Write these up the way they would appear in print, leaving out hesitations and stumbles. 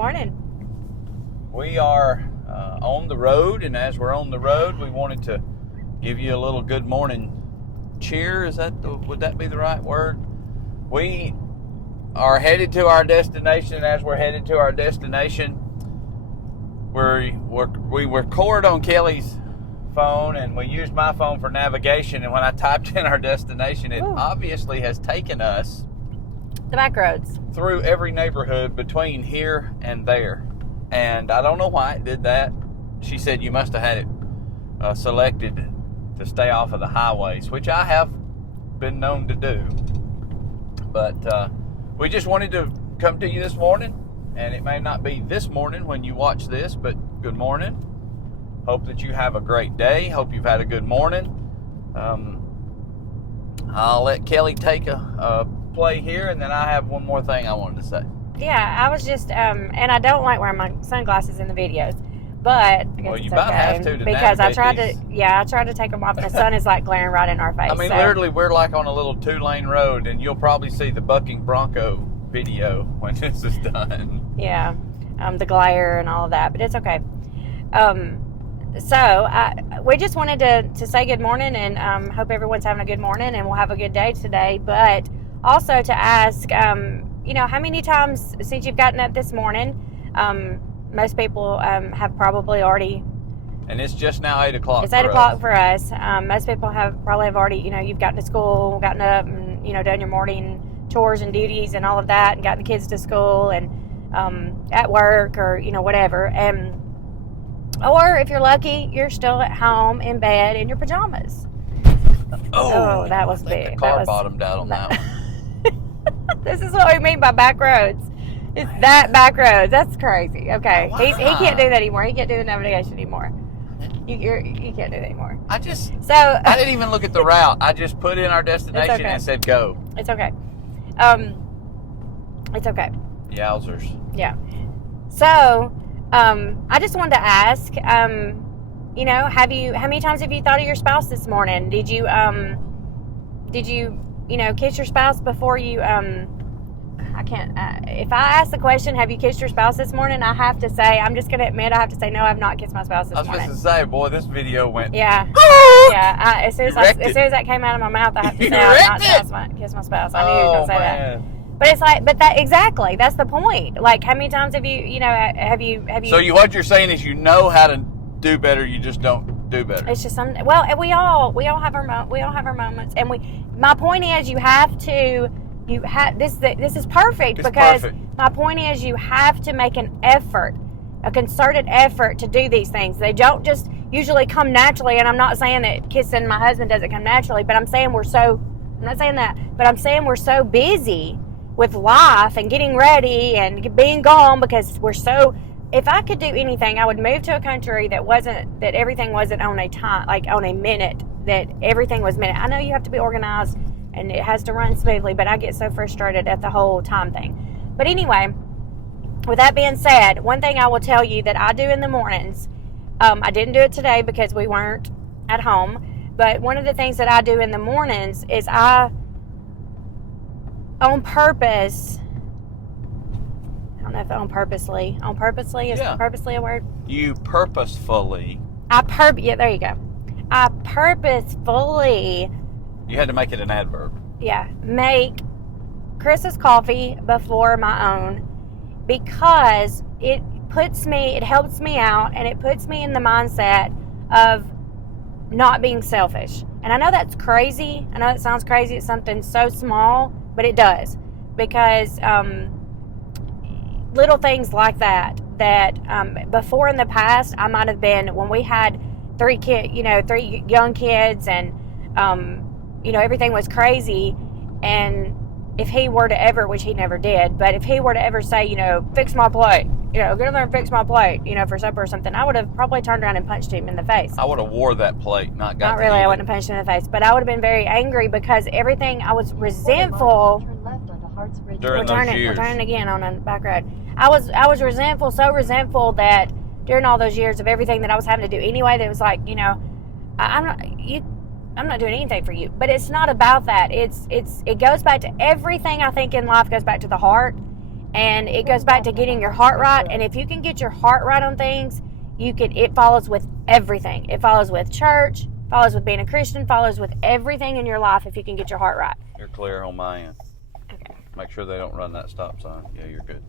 morning. We are on the road, and as we're on the road, we wanted to give you a little good morning cheer. Would that be the right word? We are headed to our destination, and as we're headed to our destination, we record on Kelly's phone, and we used my phone for navigation, and when I typed in our destination, it obviously has taken us the back roads through every neighborhood between here and there. And I don't know why it did that. She said you must have had it selected to stay off of the highways, which I have been known to do. But we just wanted to come to you this morning, and it may not be this morning when you watch this, but good morning. Hope that you have a great day. Hope you've had a good morning. I'll let Kelly take a play here, and then I have one more thing I wanted to say. Yeah, I was just, and I don't like wearing my sunglasses in the videos, but I guess well, you it's about okay, have to because I tried these. I tried to take them off, and the sun is like glaring right in our face. I mean, literally, we're like on a little 2-lane road, and you'll probably see the bucking bronco video when this is done. Yeah, the glare and all of that, but it's okay. We just wanted to say good morning, and hope everyone's having a good morning, and we'll have a good day today. But also to ask, how many times since you've gotten up this morning? Most people have probably already. And it's just now 8 o'clock. It's 8 o'clock for us. Most people have already, you've gotten to school, gotten up, and done your morning chores and duties and all of that, and gotten the kids to school and at work or whatever. Or if you're lucky, you're still at home in bed in your pajamas. Oh, that was big. The car bottomed out on that one. This is what we mean by back roads. It's that back roads. That's crazy. Okay. Wow. He can't do that anymore. He can't do the navigation anymore. You can't do that anymore. I didn't even look at the route. I just put in our destination and said go. It's okay. It's okay. Yowzers. Yeah. So, I just wanted to ask, how many times have you thought of your spouse this morning? Did you kiss your spouse before you, I can't, if I ask the question, have you kissed your spouse this morning? I have to say, I'm just going to admit, I have to say, no, I have not kissed my spouse this morning. I was supposed to say, boy, this video went. Yeah. Yeah. As soon as that came out of my mouth, I have to say, I have not kissed my spouse. I knew you were going to say that. But it's like, exactly, that's the point. Like, how many times have you, have you? So what you're saying is you know how to do better, you just don't do better. It's just we all have our moments, and my point is this is perfect my point is you have to make an effort, a concerted effort to do these things. They don't just usually come naturally, and I'm not saying that kissing my husband doesn't come naturally, but I'm not saying that, but I'm saying we're so busy with life and getting ready and being gone because if I could do anything, I would move to a country that everything wasn't on a time, like on a minute, that everything was minute. I know you have to be organized and it has to run smoothly, but I get so frustrated at the whole time thing. But anyway, with that being said, one thing I will tell you that I do in the mornings, I didn't do it today because we weren't at home, but one of the things that I do in the mornings is on purpose, I don't know if purposely is purposely a word? You purposefully. Yeah, there you go. I purposefully. You had to make it an adverb. Yeah, make Chris's coffee before my own because it helps me out, and it puts me in the mindset of not being selfish. And I know that's crazy. I know it sounds crazy. It's something so small. But it does, because little things like that before in the past, I might have been, when we had 3 young kids, and everything was crazy, and if he were to ever, which he never did, but if he were to ever say, fix my plate, get in there and fix my plate, for supper or something, I would have probably turned around and punched him in the face. I would have wore that plate, not really. I wouldn't have punched him in the face, but I would have been very angry because everything, I was resentful. During those years. We're turning again on a back road. I was resentful, so resentful that during all those years of everything that I was having to do anyway, that it was like, I'm not doing anything for you. But it's not about that. It goes back to everything, I think, in life goes back to the heart. And it goes back to getting your heart right. And if you can get your heart right on things, it follows with everything. It follows with church, follows with being a Christian, follows with everything in your life if you can get your heart right. You're clear on my end. Okay. Make sure they don't run that stop sign. Yeah, you're good.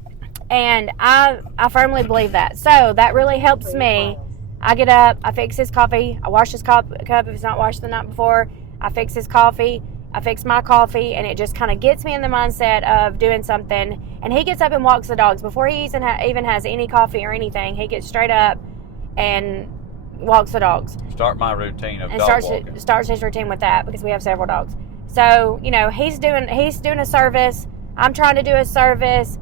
And I firmly believe that. So that really helps me. I get up, I fix his coffee, I wash his cup if it's not washed the night before, I fix his coffee, I fix my coffee, and it just kind of gets me in the mindset of doing something. And he gets up and walks the dogs. Before he even has any coffee or anything, he gets straight up and walks the dogs. Start my routine of and dog walking. starts his routine with that because we have several dogs. So, he's doing a service. I'm trying to do a service.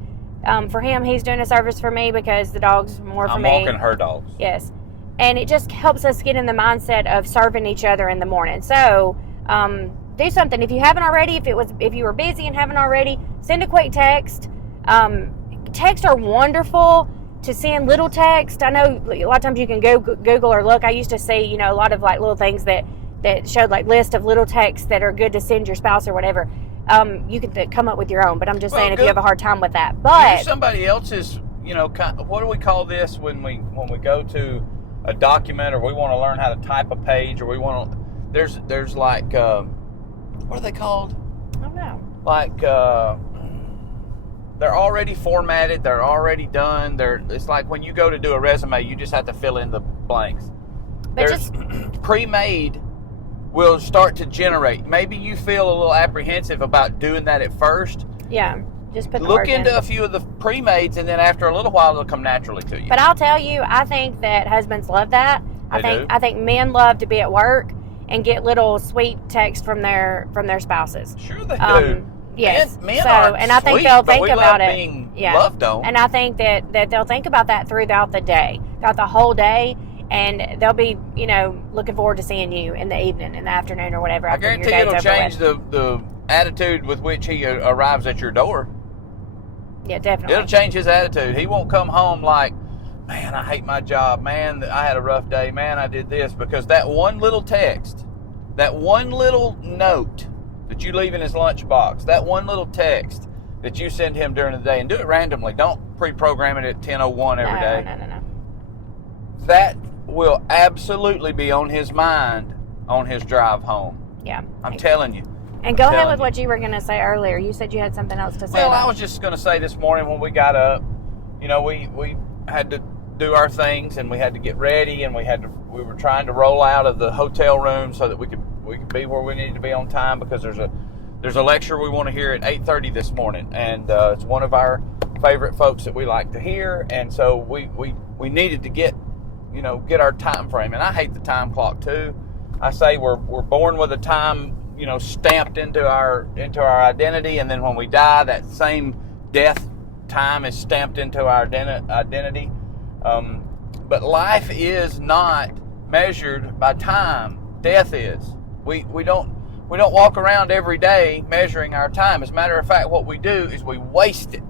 For him, he's doing a service for me because the dog's more for me. I'm walking her dogs. Yes. And it just helps us get in the mindset of serving each other in the morning. So, do something. If you haven't already, if you were busy and haven't already, send a quick text. Texts are wonderful to send little text. I know a lot of times you can go Google or look. I used to see, a lot of like little things that showed like list of little texts that are good to send your spouse or whatever. You can come up with your own, but I'm just saying if you have a hard time with that. But somebody else's, what do we call this when we go to a document or we want to learn how to type a page or we want to, there's like, what are they called? I don't know. Like, they're already formatted. They're already done. It's like when you go to do a resume, you just have to fill in the blanks. There's pre-made will start to generate. Maybe you feel a little apprehensive about doing that at first. Yeah, just put the Look words into in. a few of the pre-mades, and then after a little while, it'll come naturally to you. But I'll tell you, I think that husbands love that. I think men love to be at work and get little sweet text from their spouses. Sure they do. Yes. Men so, aren't and I think sweet, they'll but think we about love it. Being Yeah. loved on. And I think that they'll think about that throughout the day, throughout the whole day, and they'll be, looking forward to seeing you in the evening, in the afternoon, or whatever. I guarantee it'll change the attitude with which he arrives at your door. Yeah, definitely. It'll change his attitude. He won't come home like, man, I hate my job. Man, I had a rough day. Man, I did this. Because that one little text, that one little note that you leave in his lunchbox, that one little text that you send him during the day, and do it randomly. Don't pre-program it at 10:01 every day. No. That will absolutely be on his mind on his drive home. Yeah. I'm telling you. And go ahead with what you were going to say earlier. You said you had something else to say. Well, I was just going to say this morning when we got up, we had to do our things and we had to get ready and we were trying to roll out of the hotel room so that we could be where we needed to be on time because there's a lecture we want to hear at 8:30 this morning, and it's one of our favorite folks that we like to hear, and so we needed to get our time frame. And I hate the time clock too. I say we're born with a time stamped into our identity, and then when we die, that same death time is stamped into our identity. But life is not measured by time. Death is. We don't walk around every day measuring our time. As a matter of fact, what we do is we waste it.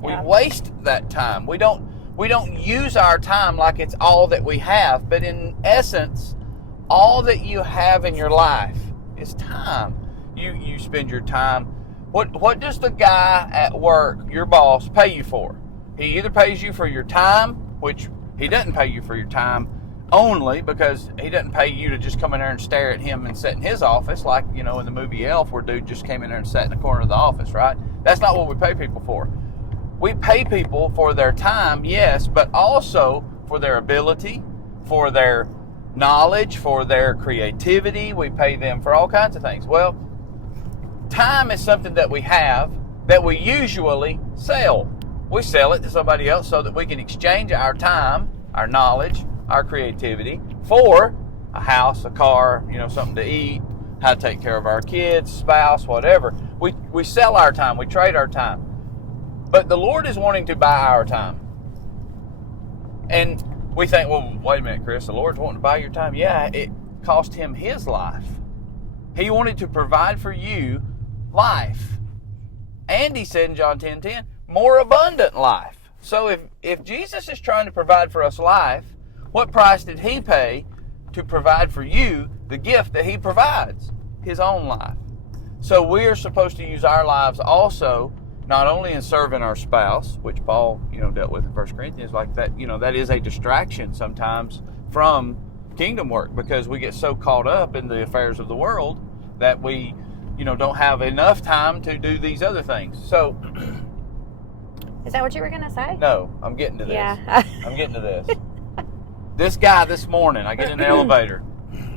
We waste that time. We don't use our time like it's all that we have. But in essence, all that you have in your life is time. You spend your time. What does the guy at work, your boss, pay you for? He either pays you for your time, which he doesn't pay you for your time only, because he doesn't pay you to just come in there and stare at him and sit in his office like, in the movie Elf, where dude just came in there and sat in the corner of the office, right? That's not what we pay people for. We pay people for their time, yes, but also for their ability, for their knowledge, for their creativity. We pay them for all kinds of things. Well, time is something that we have that we usually sell. We sell it to somebody else so that we can exchange our time, our knowledge, our creativity for a house, a car, something to eat, how to take care of our kids, spouse, whatever. We sell our time. We trade our time. But the Lord is wanting to buy our time. And we think, well, wait a minute, Chris, the Lord's wanting to buy your time. Yeah, it cost him his life. He wanted to provide for you life. And he said in John 10:10, more abundant life. So if Jesus is trying to provide for us life, what price did he pay to provide for you the gift that he provides? His own life. So we're supposed to use our lives also not only in serving our spouse, which Paul, dealt with in 1 Corinthians, like that, that is a distraction sometimes from kingdom work, because we get so caught up in the affairs of the world that we, don't have enough time to do these other things. So, is that what you were going to say? No, I'm getting to this. Yeah. I'm getting to this. This guy this morning, I get in the elevator.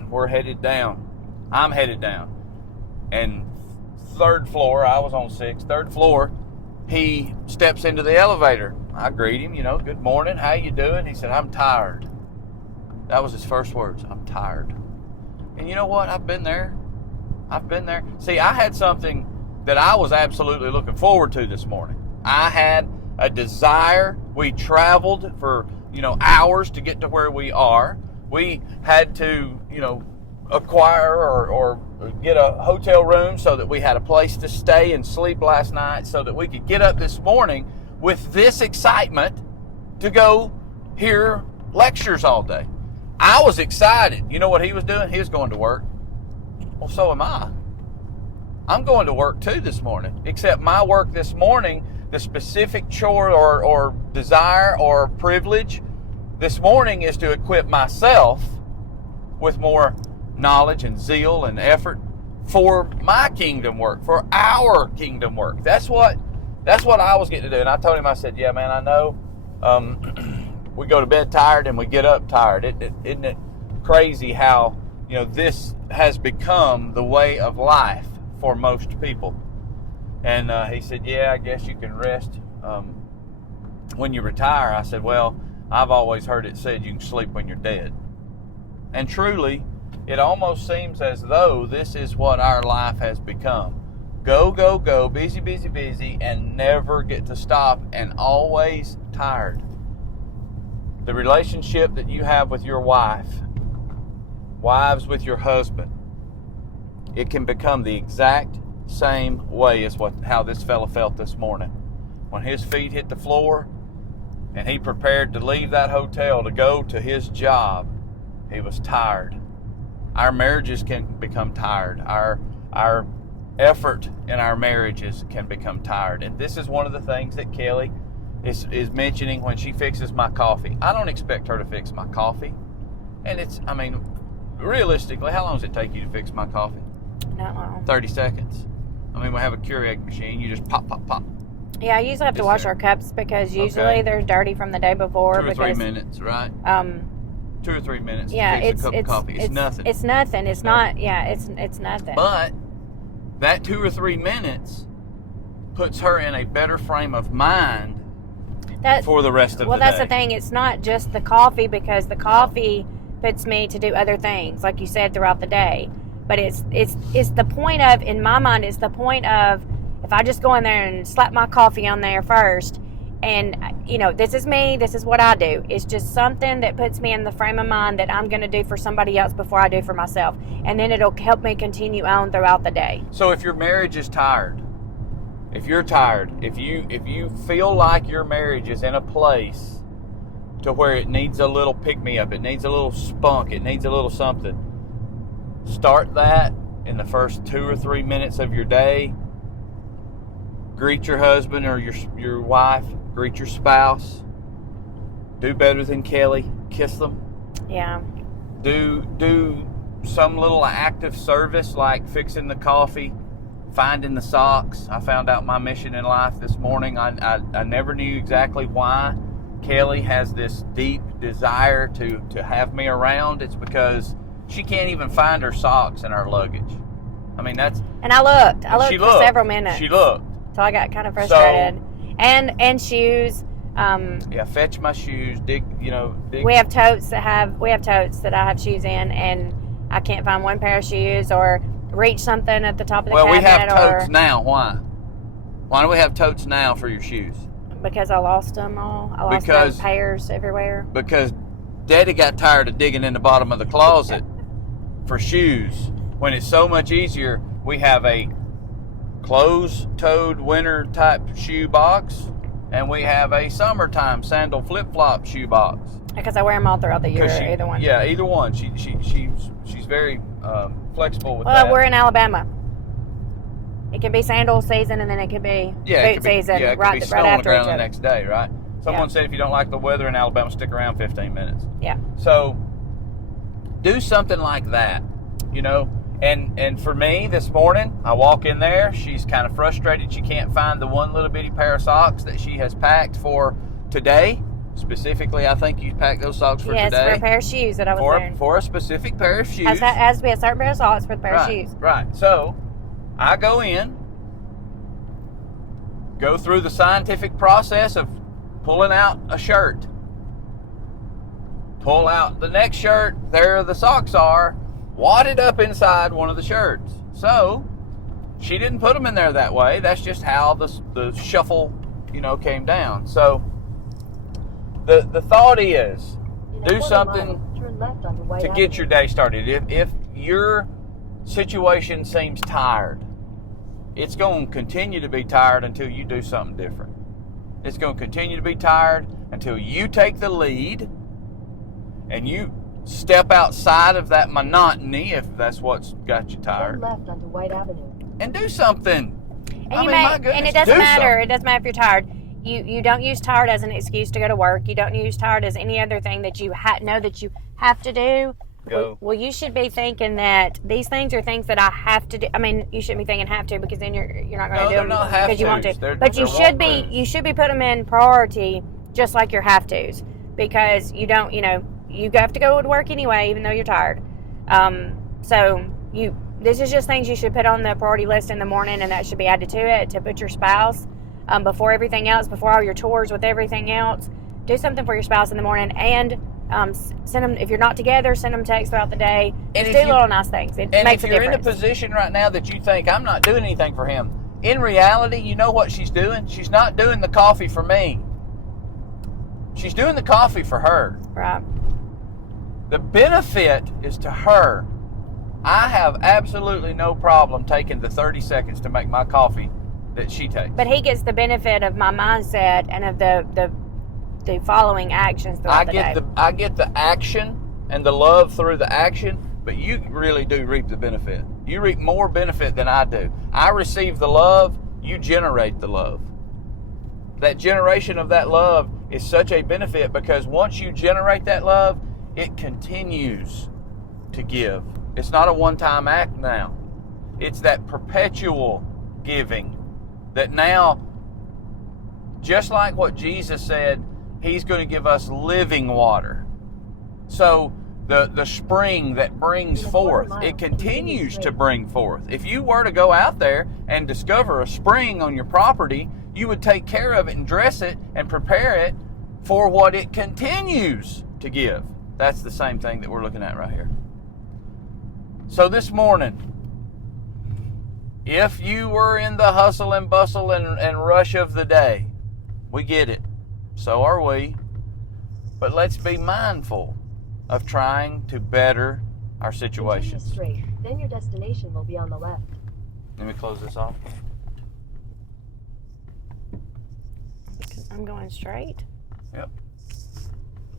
We're headed down. I'm headed down. And third floor, I was on 6th, third floor, he steps into the elevator. I greet him, good morning, how you doing? He said, I'm tired. That was his first words, I'm tired. And you know what? I've been there. See, I had something that I was absolutely looking forward to this morning. I had a desire. We traveled for, hours to get to where we are. We had to, acquire or get a hotel room so that we had a place to stay and sleep last night, so that we could get up this morning with this excitement to go hear lectures all day. I was excited. You know what he was doing? He was going to work. Well, so am I. I'm going to work too this morning, except my work this morning, the specific chore or desire or privilege this morning is to equip myself with more knowledge and zeal and effort for my kingdom work, for our kingdom work. That's what I was getting to do. And I told him, I said, yeah, man, I know we go to bed tired and we get up tired. Isn't it crazy how, this has become the way of life for most people? And he said, yeah, I guess you can rest when you retire. I said, well, I've always heard it said you can sleep when you're dead. And truly, it almost seems as though this is what our life has become. Go, go, go, busy, busy, busy, and never get to stop, and always tired. The relationship that you have with your wife, wives with your husband, it can become the exact same way as how this fella felt this morning. When his feet hit the floor and he prepared to leave that hotel to go to his job, he was tired. Our marriages can become tired. Our effort in our marriages can become tired. And this is one of the things that Kelly is mentioning when she fixes my coffee. I don't expect her to fix my coffee. And realistically, how long does it take you to fix my coffee? Not long. 30 seconds. We have a Keurig machine. You just pop, pop, pop. Yeah, I usually have to wash our cups because usually they're dirty from the day before. 2 or 3 minutes, right? 2 or 3 minutes to fix a cup of coffee. It's nothing. It's nothing. It's not, it's nothing. But that 2 or 3 minutes puts her in a better frame of mind for the rest of the day. Well, that's the thing. It's not just the coffee, because the coffee puts me to do other things, like you said, throughout the day. But it's the point of, in my mind, it's the point of, if I just go in there and slap my coffee on there first, and, this is me, this is what I do. It's just something that puts me in the frame of mind that I'm going to do for somebody else before I do for myself. And then it'll help me continue on throughout the day. So if your marriage is tired, if you're tired, if you feel like your marriage is in a place to where it needs a little pick-me-up, it needs a little spunk, it needs a little something, start that in the first 2 or 3 minutes of your day. Greet your husband or your wife. Greet your spouse. Do better than Kelly. Kiss them. Yeah. Do some little act of service, like fixing the coffee, finding the socks. I found out my mission in life this morning. I never knew exactly why Kelly has this deep desire to have me around. It's because she can't even find her socks in our luggage. that's... And I looked for several minutes. She looked. So I got kind of frustrated. And shoes. Fetch my shoes. Dig. We have totes that I have shoes in, and I can't find one pair of shoes, or reach something at the top of the cabinet. Well, we have totes now. Why? Why do we have totes now for your shoes? Because I lost them all. I lost those pairs everywhere. Because Daddy got tired of digging in the bottom of the closet for shoes, when it's so much easier. We have a closed-toed winter type shoe box, and we have a summertime sandal flip-flop shoe box. Because I wear them all throughout the year, either one. Yeah, either one. She's very flexible with that. Well, we're in Alabama. It can be sandal season, and then it could be it boot could be, season it could right, be right snow on the after each ground the other. next day, right? Someone Yeah. said if you don't like the weather in Alabama, stick around 15 minutes. Yeah. So do something like that, you know. And for me this morning, I walk in there. She's kind of frustrated. She can't find the one little bitty pair of socks that she has packed for today. Specifically, I think you packed those socks for Yes, today. for a pair of shoes that I was wearing. For a specific pair of shoes. Has to be a certain pair of socks for the pair of shoes. Right. So I go in, go through the scientific process of pulling out a shirt. Pull out the next shirt, there the socks are, wadded up inside one of the shirts. So she didn't put them in there that way. That's just how the shuffle, came down. So the thought is, do something to get your day started. If your situation seems tired, it's going to continue to be tired until you do something different. It's going to continue to be tired until you take the lead and you step outside of that monotony, if that's what's got you tired. Turn left onto White Avenue. And do something. And my goodness, and it doesn't do matter. something. It doesn't matter if you're tired. You don't use tired as an excuse to go to work. You don't use tired as any other thing that you know that you have to do. Go. Well, you should be thinking that these things are things that I have to do. I mean, you shouldn't be thinking have to, because then you're not going to do they're them not because you want have-tos. to. They're But you should be want-tos. putting them in priority, just like your have tos, because you don't. You have to go to work anyway, even though you're tired. This is just things you should put on the priority list in the morning, and that should be added to it to put your spouse before everything else, before all your chores with everything else. Do something for your spouse in the morning, and send them, if you're not together, send them texts throughout the day. And Just do little nice things. It And makes if a you're in a difference. position right now that you think, I'm not doing anything for him, in reality, you know what she's doing? She's not doing the coffee for me. She's doing the coffee for her. Right. The benefit is to her. I have absolutely no problem taking the 30 seconds to make my coffee that she takes. But he gets the benefit of my mindset and of the following actions throughout the day. I get the action and the love through the action, but you really do reap the benefit. You reap more benefit than I do. I receive the love, you generate the love. That generation of that love is such a benefit, because once you generate that love, it continues to give. It's not a one-time act now. It's that perpetual giving that now, just like what Jesus said, He's going to give us living water. So the spring that brings forth, it continues to bring forth. If you were to go out there and discover a spring on your property, you would take care of it and dress it and prepare it for what it continues to give. That's the same thing that we're looking at right here. So this morning, if you were in the hustle and bustle and rush of the day, we get it. So are we. But let's be mindful of trying to better our Continue situations. straight, then your destination will be on the left. Let me close this off. I'm going straight. Yep.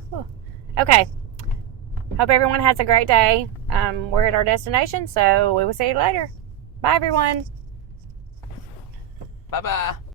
Whew. Okay. Hope everyone has a great day. We're at our destination, so we will see you later. Bye, everyone. Bye-bye.